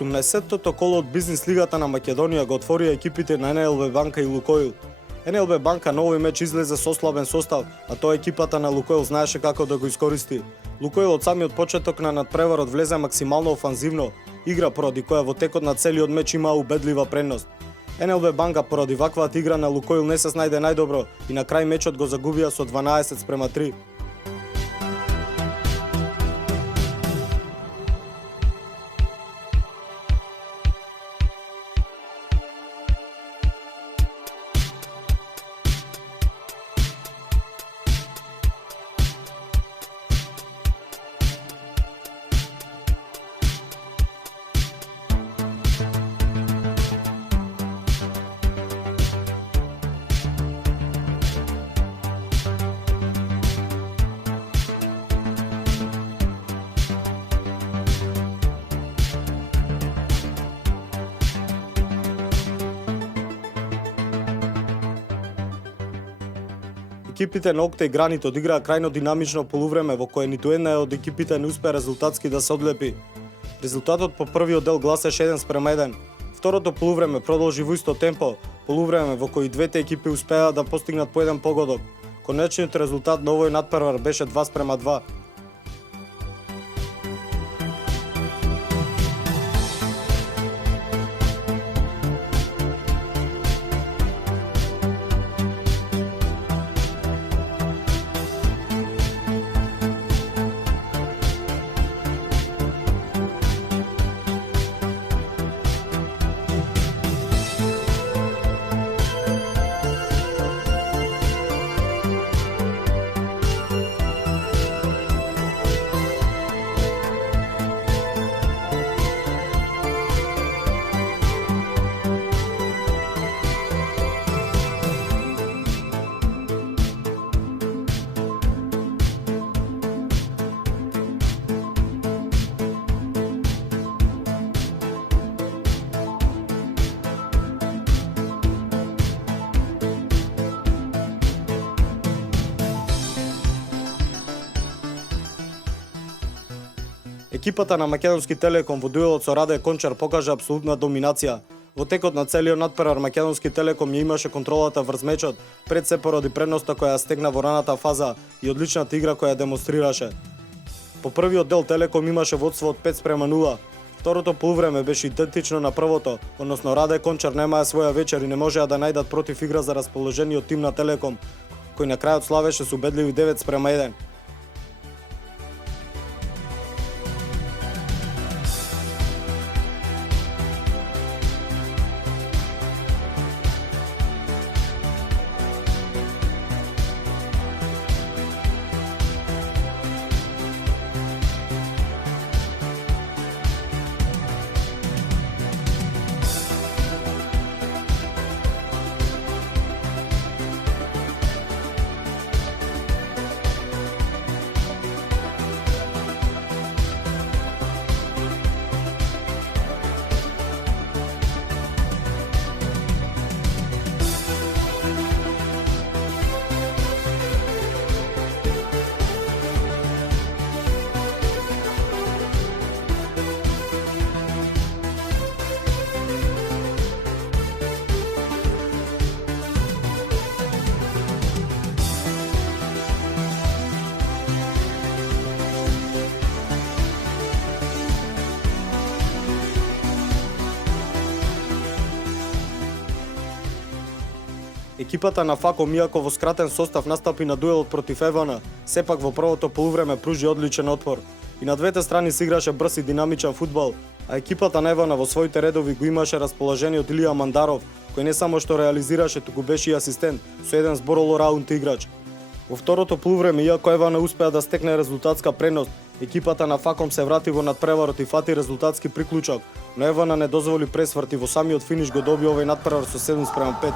18-тото коло од бизнис лигата на Македонија го отворија екипите на НЛБ банка и Лукоил. НЛБ банка на овој меч излезе со слабен состав, а тоа екипата на Лукоил знаеше како да го искористи. Лукоил од самиот почеток на надпреварот влезе максимално офанзивно, игра поради која во текот на целиот меч имаа убедлива предност. НЛБ банка поради ваквата игра на Лукоил не се снајде најдобро и на крај мечот го загубија со 12-3. Екипите на Окта и Гранит одиграа крајно динамично полувреме во кое ниту една од екипите не успеа резултатски да се одлепи. Резултатот по првиот дел гласеше 1:1. Второто полувреме продолжи во исто темпо, полувреме во кој двете екипи успеа да постигнат по еден погодок. Конечниот резултат на овој надпревар беше 2:2. Екипата на Македонски Телеком во дуелот со Раде Кончар покажа апсолутна доминација. Во текот на целиот надпревар Македонски Телеком ја имаше контролата врз мечот, пред се поради предноста која ја стегна во раната фаза и одличната игра која демонстрираше. По првиот дел Телеком имаше водство од 5:0. Второто полувреме беше идентично на првото, односно Раде Кончар немаа своја вечер и не можеа да најдат против игра за расположениот тим на Телеком, кој на крајот славеше со убедливи 9:1. Екипата на Факом, иако во скратен состав настапи на дуелот против Евана, сепак во првото полувреме пружи одличен отпор. И на двете страни се играше брз и динамичен фудбал, а екипата на Евана во своите редови го имаше расположениот Илија Мандаров, кој не само што реализираше, туку беше и асистент со еден збор all-around играч. Во второто полувреме, иако Евана успеа да стекне резултатска предност, екипата на Факом се врати во надпреварот и фати резултатски приклучок, но Евана не дозволи пресврт и во самиот финиш го доби овој надпревар со 7:5.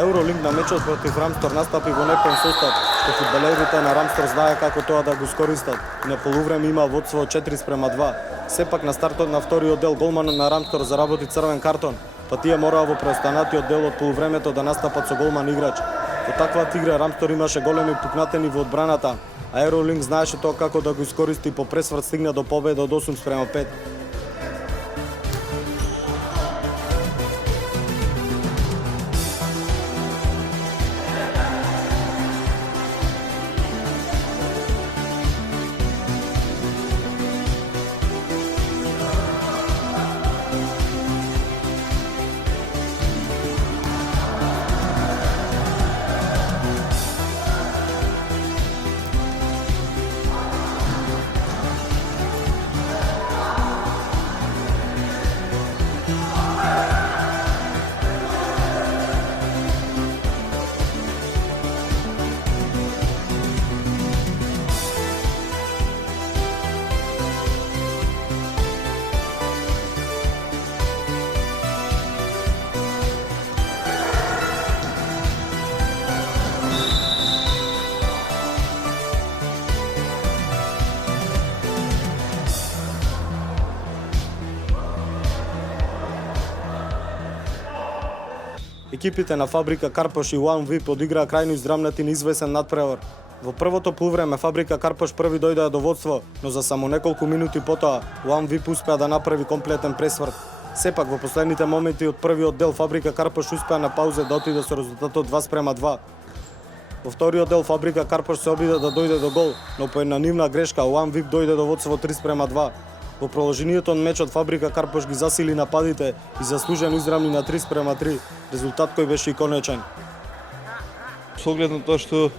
Евролинк на мечот против Рамстор настапи во непон состав, што фудбалерите на Рамстор знае како тоа да го скористат и на полувреме има водство од 4:2. Сепак на стартот на вториот дел голманот на Рамстор заработи црвен картон, па тие мораа во преостанатиот дел од полувремето да настапат со голман играч. Во таквата игра Рамстор имаше големи пукнатини во одбраната, а Евролинк знаеше тоа како да го искористи, по пресврт стигна до победа од 8:5. Екипите на Фабрика Карпош и One VIP одиграа крајно издрамнати неизвесен надпревар. Во првото полувреме Фабрика Карпош први дојдоа до водство, но за само неколку минути потоа One VIP успеа да направи комплетен пресврт. Сепак во последните моменти од првиот дел Фабрика Карпош успеа на паузе да отиде со резултатот 2:2. Во вториот дел Фабрика Карпош се обиде да дојде до гол, но по една нивна грешка One VIP дојде до водство 3:2. Во продолжението на мечот Фабрика Карпош ги засили нападите и заслужено израмни на 3:3, резултат кој беше и конечен. Со оглед на тоа што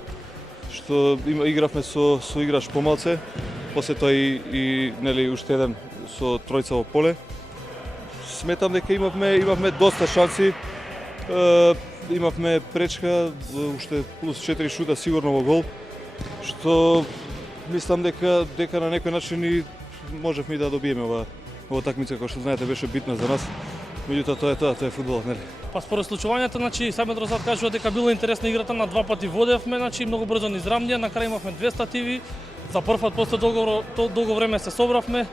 игравме со играч помалце, после тоа и нели уште еден со тројца во поле. Сметам дека имавме доста шанси. Имавме пречка, уште плюс 4 шута сигурно во гол, што мислам дека на некој начин и можевме да добиеме ова такмица, која што знаете беше битна за нас. Меѓутоа тоа е фудбал, нели? Па според случувањето, Самет Розат кажува дека била интересна играта, на два пати водевме, многу брзо ни израмнија, на крај имавме две стативи. За прв пат после долго време се собравме.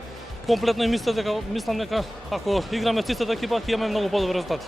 Комплетно и мислам дека ако играме с истата екипа, ќе имаме многу подобри резултати.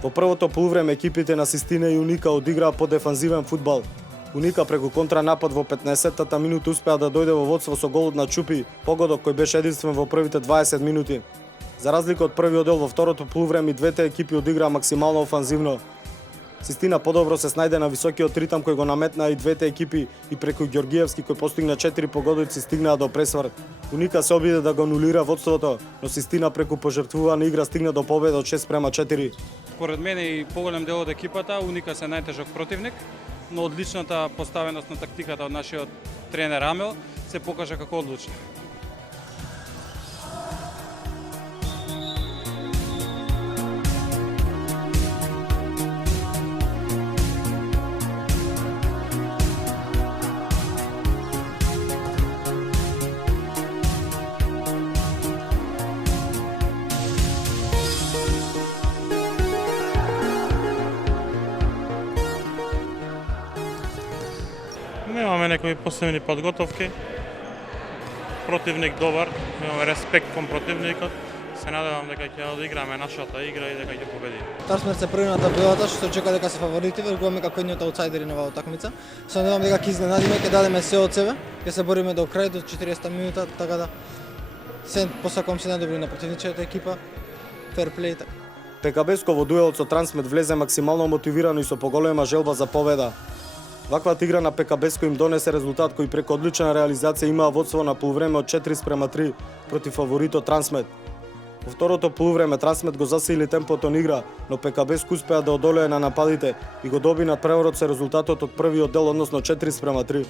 Во првото полувреме екипите на Систина и Уника одиграа по дефанзивен фудбал. Уника преку контранапад во 15-тата минута успеа да дојде во водство со голот на Чупи, погодок кој беше единствен во првите 20 минути. За разлика од првиот дел, во второто полувреме двете екипи одиграа максимално офанзивно. Систина подобро се снајде на високиот ритам кој го наметнаа и двете екипи и преку Ѓоргиевски кој постигна 4 погодици стигнаа до пресврт. Уника се обиде да го анулира водството, но Систина преку пожртвувана игра стигна до победа од 6:4. Според мене и поголем дел од екипата, Уника се најтежок противник, но одличната поставеност на тактиката од нашиот тренер Амел се покажа како одлучна. Немаме некои посебни подготовки. Противник добар, имаме респект кон противникот. Се надевам дека ќе одиграме нашата игра и дека ќе победиме. Трансмет се први на табелата, што очекува дека се фаворити, веруваме како едни од аутсайдери на оваа утакмица. Се надевам дека ќе изненадиме, ќе дадеме се од себе, ќе се бориме до крај, до 40 минута, така да се посакувам се најдобри на противничката екипа. Фер плей така. ПКБ-ско во дуелот со Трансмет влезе максимално мотивирано и со поголема желба за победа. Ваквата игра на ПКБ-ско им донесе резултат кој преку одлична реализација имаа водство на полувреме од 4:3 против фаворитот Трансмет. Во второто полувреме Трансмет го засили темпото на игра, но ПКБ-ско успеа да одолее на нападите и го доби над преворот со резултатот од првиот дел, односно 4:3.